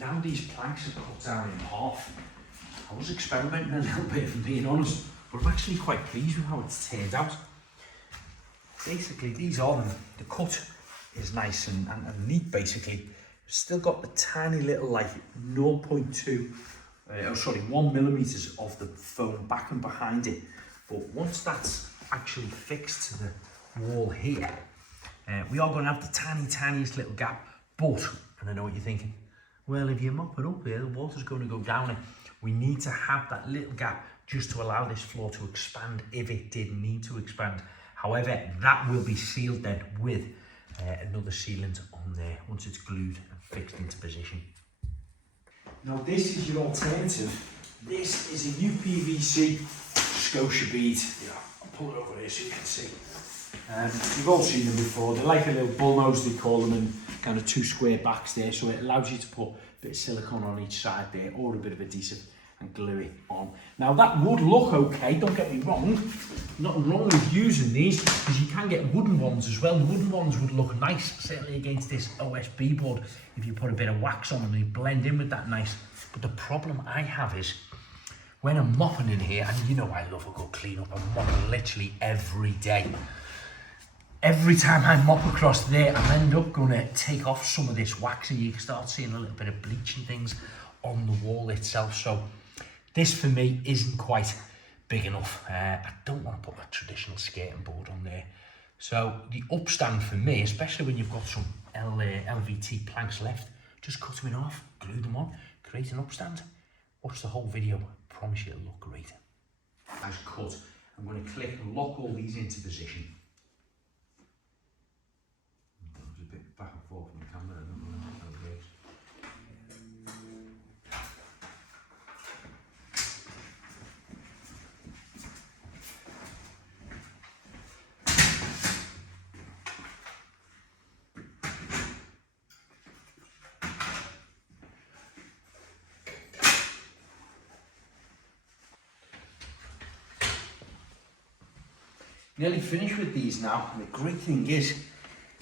now these planks are cut down in half. I was experimenting a little bit, if I'm being honest, but I'm actually quite pleased with how it's turned out. Basically, these are them. The cut is nice and neat, basically. Still got the tiny little, like, 1 millimeters of the foam back and behind it. But once that's actually fixed to the wall here, we are going to have the tiniest little gap. But, and I know what you're thinking, well, if you mop it up here, the water's going to go down it. We need to have that little gap just to allow this floor to expand if it did need to expand. However, that will be sealed then with another sealant on there once it's glued and fixed into position. Now this is your alternative. This is a UPVC Scotia bead. Yeah, I'll pull it over here so you can see. You've all seen them before. They're like a little bullnose, they call them, and kind of 2 square backs there, so it allows you to put a bit of silicone on each side there or a bit of adhesive and glue it on. Now that would look okay, don't get me wrong. Nothing wrong with using these, because you can get wooden ones as well. The wooden ones would look nice, certainly against this OSB board, if you put a bit of wax on them and they blend in with that nice. But the problem I have is, when I'm mopping in here, and you know I love a good clean up, I'm mopping literally every day. Every time I mop across there, I end up going to take off some of this wax, and you can start seeing a little bit of bleach and things on the wall itself. So this for me isn't quite big enough. I don't want to put a traditional skating board on there. So the upstand for me, especially when you've got some LVT planks left, just cut them in half, glue them on, create an upstand. Watch the whole video, I promise you it'll look great. As cut, I'm going to click and lock all these into position. There's a bit back and forth from the camera, I don't know how it works. Nearly finished with these now, and the great thing is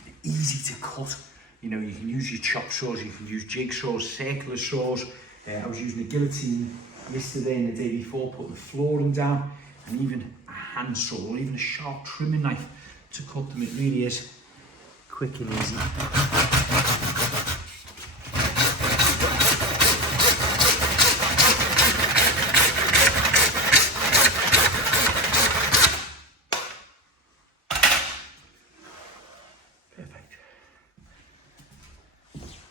they're easy to cut. You know, you can use your chop saws, you can use jigsaws, circular saws. I was using a guillotine yesterday and the day before, putting the flooring down, and even a handsaw or even a sharp trimming knife to cut them. It really is quick and easy.